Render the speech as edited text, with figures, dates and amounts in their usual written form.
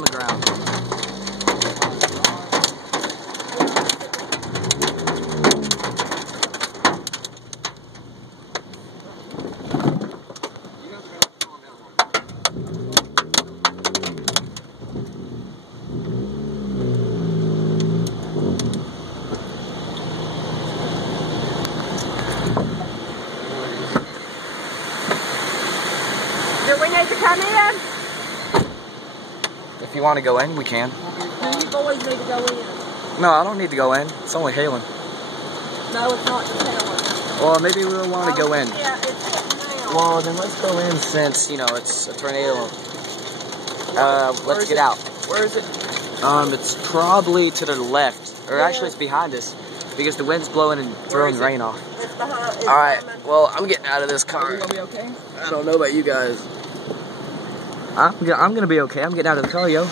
on the ground. Do we need to come in? If you want to go in, we can. Do you boys need to go in? No, I don't need to go in. It's only hailing. No, it's not just hailing. Well, maybe we'll want to go in. Yeah, it's hitting now. Well, then let's go in since, you know, it's a tornado. Let's get out. Where is it? It's probably to the left. Or actually, it's behind us. Because the wind's blowing and throwing rain off. It's behind. It's Alright, coming. well, I'm getting out of this Are car. you gonna be okay? I don't know about you guys. I'm gonna be okay. I'm getting out of the car, yo.